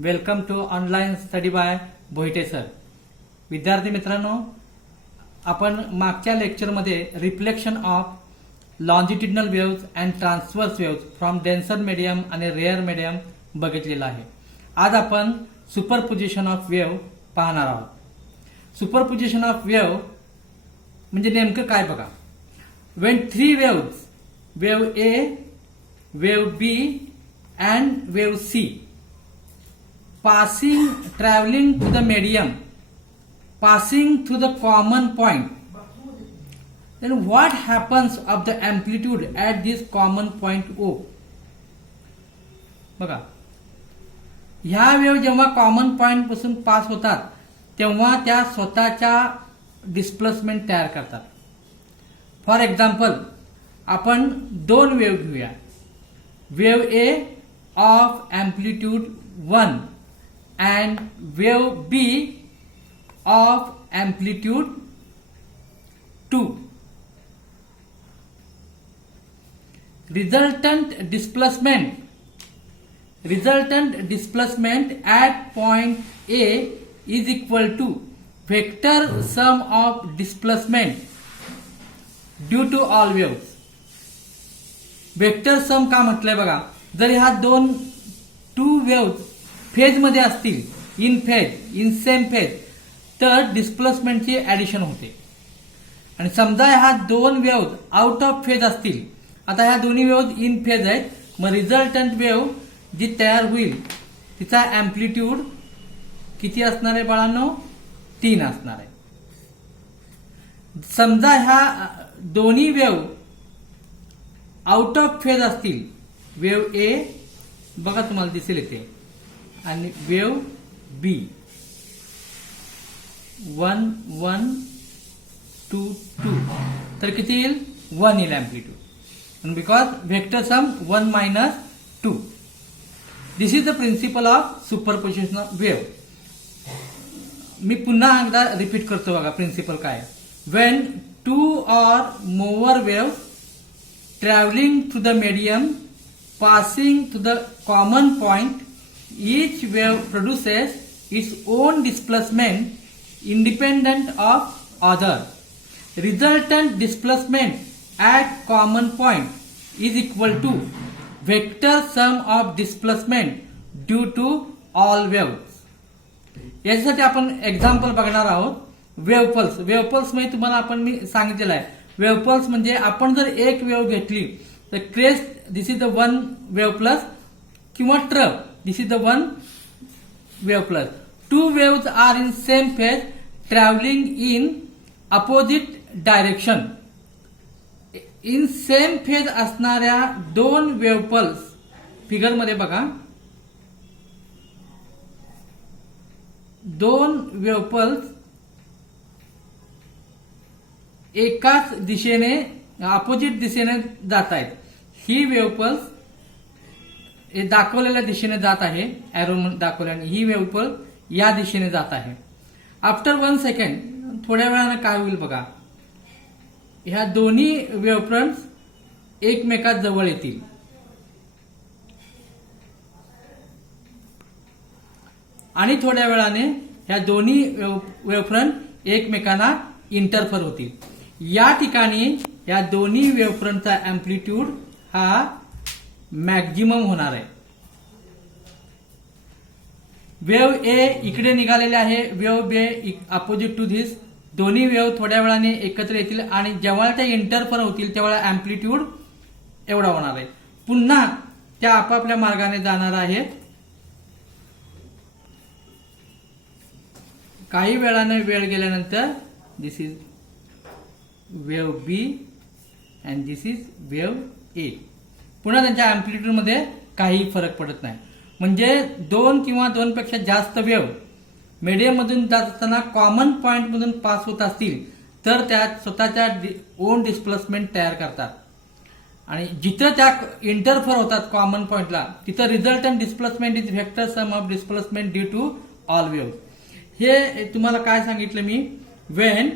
Welcome to online study by Bhoite sir. विद्यार्थी मित्रांनो, आपण मागच्या लेक्चरमध्ये reflection of longitudinal waves and transverse waves from denser medium आणि रेअर मीडियम बघितलेला आहे. आज आपण सुपरपोजिशन ऑफ वेव्ह पाहणार आहोत. सुपरपोजिशन ऑफ वेव्ह म्हणजे नेमकं काय बघा. When three waves, wave A, wave B and wave C traveling to the medium, passing through the common point, then what happens of the amplitude at this common point O? बघा, ह्या wave जेव्हा common point पासून pass होतात तेव्हा त्या स्वतःच्या displacement तयार करतात. फॉर एक्झाम्पल, आपण दोन वेव्ह घेऊया. Wave A of amplitude 1 and wave B of amplitude 2. Resultant displacement at point A is equal to vector sum of displacement due to all waves. Vector sum का म्हटलंय बघा. जर ह्या दोन टू वेव्ह फेज मध्ये असतील, in same phase, तर डिस्प्लेसमेंटची addition होते. आणि समजा ह्या दोन वेव्ह आउट ऑफ फेज असतील. आता ह्या दोन्ही वेव्ह इन फेज आहेत, मग रिझल्टंट वेव्ह जी तयार होईल तिचा अँप्लिट्यूड किती असणार आहे बाळांनो? 3 असणार आहे. समजा ह्या दोन्ही वेव्ह आउट ऑफ फेज असतील, वेव्ह ए बघा तुम्हाला दिसेल इथे, आणि वेव्ह बी 1 1 2 2, तर किती येईल? 1 येईल अँप्लिट्यूड. आणि because vector sum 1 - 2. This is the principle of superposition of wave. मी पुन्हा एकदा रिपीट करतो बघा प्रिन्सिपल काय. When 2 or more wave travelling through the medium passing through the common point, each wave produces its own displacement independent of other. Resultant displacement at common point is equal to vector sum of displacement due to all waves. याच्यासाठी आपण example बघणार आहोत. Wave pulse. Wave pulse म्हणजे तुम्हाला आपण मी सांगितलेलं आहे. Wave pulse म्हणजे आपण जर एक वेव्ह घेतली तर crest, this is the one wave plus, किंवा trough, this is the one wave plus. Two waves are in same phase traveling in opposite direction. In same phase असणाऱ्या दोन वेव्ह पल्स फिगर मध्ये बघा. दोन wave pulse एकाच दिशेने, opposite दिशेने जात आहेत. ही वेव्ह पल्स हे दाखवलेल्या दिशेने जात आहे, एरो दाखवल्याने. ही वेव्ह पल्स या दिशेने जात आहे. आफ्टर 1 सेकंड, थोड्या वेळानं काय होईल बघा. ह्या दोन्ही वेव्ह फ्रंट्स एकमेकात जवळ येतील. आणि थोड्या वेळाने ह्या दोन्ही वेव्ह फ्रंट एकमेकांना इंटरफर होतील. या ठिकाणी या दोन्ही वेव्ह फ्रंटचा अँप्लिट्यूड हा मॅक्झिमम होणार आहे. वेव्ह ए इकडे निघालेले आहे, wave B opposite to this. दोन्ही वेव्ह थोड्या वेळाने एकत्र येतील आणि जेव्हा त्या इंटरफर होतील तेव्हा अँप्लिट्यूड एवढा होणार आहे. पुन्हा त्या आपापल्या मार्गाने जाणार आहेत. काही वेळाने वेळ गेल्यानंतर this is wave B and this is wave A. पुन्हा त्यांच्या अँप्लिट्यूड मध्ये काही फरक पडत नाही. म्हणजे दोन किंवा दोनपेक्षा जास्त वेव्ह मीडियम मधून जात असताना कॉमन पॉइंट मधून पास होत असतील तर त्यात स्वतःच्या ओन डिस्प्लेसमेंट तयार करतात. आणि जिथं त्या इंटरफर होतात कॉमन पॉइंटला, तिथं resultant displacement is vector sum of displacement due to all wave. हे तुम्हाला काय सांगितलं मी. When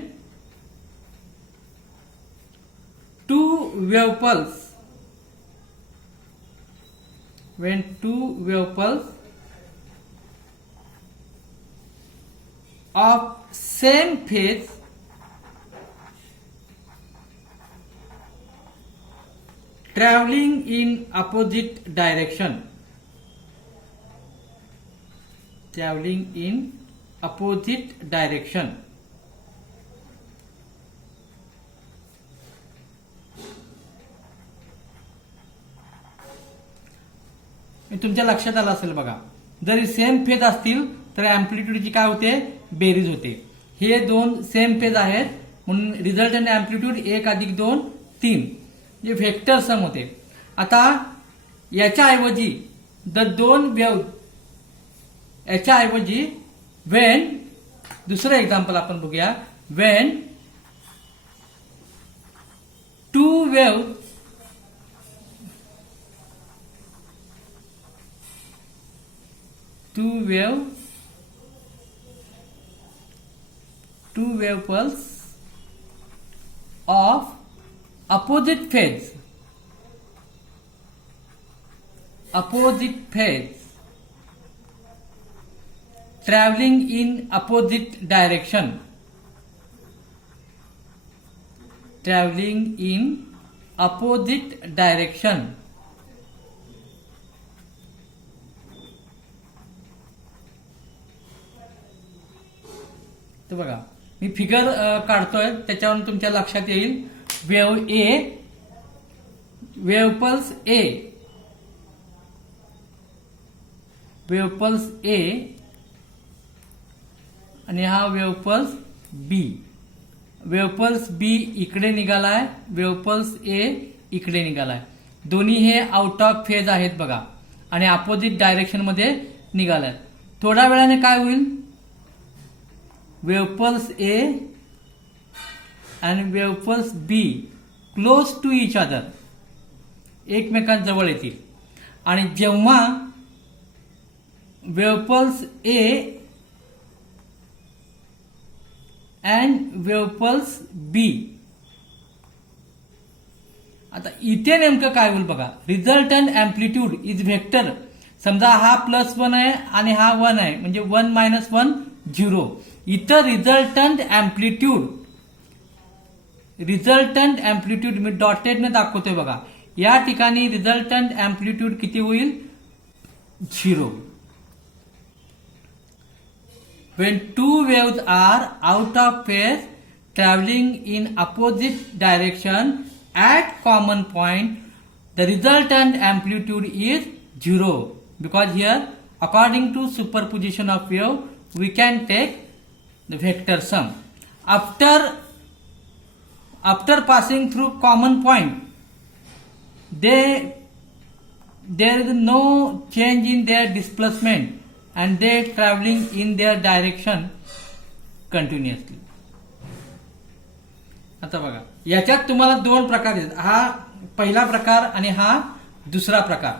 two wave pulse, when two wave pulse of same phase traveling in opposite direction. Traveling in opposite direction. तुमच्या लक्षात आलं असेल बघा, जरी सेम फेज असतील तर अँप्लिट्यूडची काय होते, बेरीज होते. हे दोन सेम फेज आहेत म्हणून रिझल्टंट अँप्लिट्यूड 1 + 2 3 जे व्हेक्टर सम होते. आता याच्याऐवजी द दोन वेव्ह याच्याऐवजी वेन दुसरं एक्झाम्पल आपण बघूया. When two wave two wave pulse of opposite phase traveling in opposite direction. तर बघा मी फिगर काढतोय, त्याच्यावरून तुमच्या लक्षात येईल. वेव्ह पल्स ए आणि हा वेव्ह पल्स बी. वेव्ह पल्स बी इकडे निघालाय, वेव्ह पल्स ए इकडे निघालाय. दोन्ही हे आउट ऑफ फेज आहेत बघा आणि अपोजिट डायरेक्शन मध्ये निघालाय. थोड्या वेळाने काय होईल, वेव्ह पल्स ए आणि wave pulse B close to each other, एकमेकांजवळ येतील. आणि जेव्हा wave pulse A and wave pulse B, आता इथे नेमकं काय होईल बघा, रिझल्टंट अँप्लिट्यूड इज व्हेक्टर. समजा हा +1 आहे आणि हा 1 आहे म्हणजे 1 - 1 0. इथं रिझल्टंट अँप्लिट्यूड मी डॉटेडने दाखवतोय बघा. या ठिकाणी रिझल्टंट अँप्लिट्यूड किती होईल, 0. When two waves are out of phase traveling in opposite direction at common point, the resultant amplitude is 0. Because here, according to superposition of wave, we can take the vector sum. After passing through common point, there is no change in their displacement and they traveling in their direction continuously. आता बघा याच्यात तुम्हाला दोन प्रकार आहेत, हा पहिला प्रकार आणि हा दुसरा प्रकार.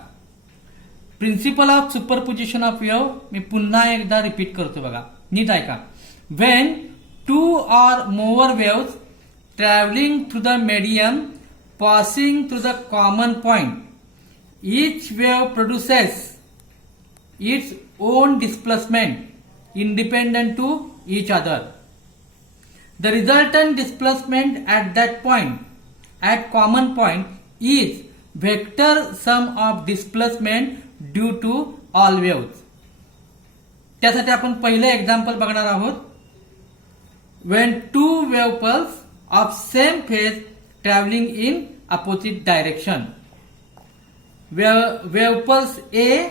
Principle of superposition of wave मी पुन्हा एकदा रिपीट करतो बघा, नीट ऐका. When two or more waves travelling through the medium passing through the common point, each wave produces its own displacement independent to each other. The resultant displacement at that point, at common point, is vector sum of displacement due to all waves. त्यासाठी आपण पहिले example बघणार आहोत. When two wave pulse of same phase traveling in opposite direction. Wave pulse A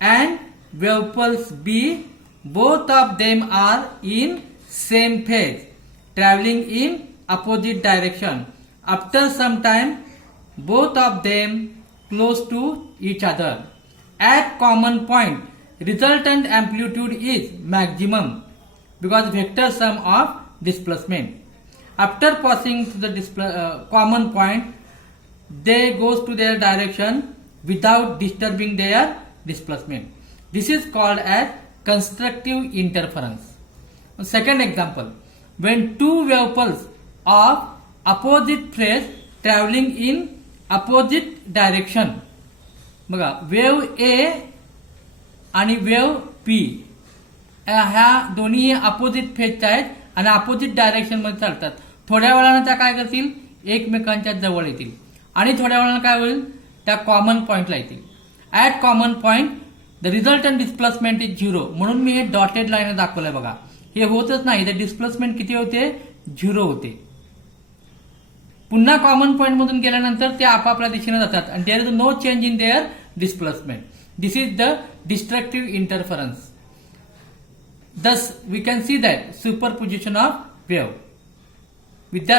and wave pulse B, both of them are in same phase traveling in opposite direction. After some time, both of them close to each other. At common point, resultant amplitude is maximum because vector sum of displacement. After passing to the common point, they goes to their direction without disturbing their displacement. This is called as constructive interference. Second example, when two wave pulse of opposite phase traveling in opposite direction. बघा wave A आणि wave P ह्या दोन्ही opposite फेजच्या आहेत आणि opposite direction मध्ये चालतात. थोड्या वेळानं त्या काय करतील, एकमेकांच्या जवळ येतील आणि थोड्या वेळानं काय होईल, त्या कॉमन पॉइंटला येतील. At common point the resultant displacement is 0. म्हणून मी हे डॉटेड लाईन दाखवलंय बघा. हे होतच नाही, तर डिस्प्लेसमेंट किती होते, 0 होते. पुन्हा कॉमन पॉइंट मधून गेल्यानंतर ते आपापल्या दिशेने जातात आणि there is no change in their displacement. This is the destructive interference. Thus, we can see that superposition of wave.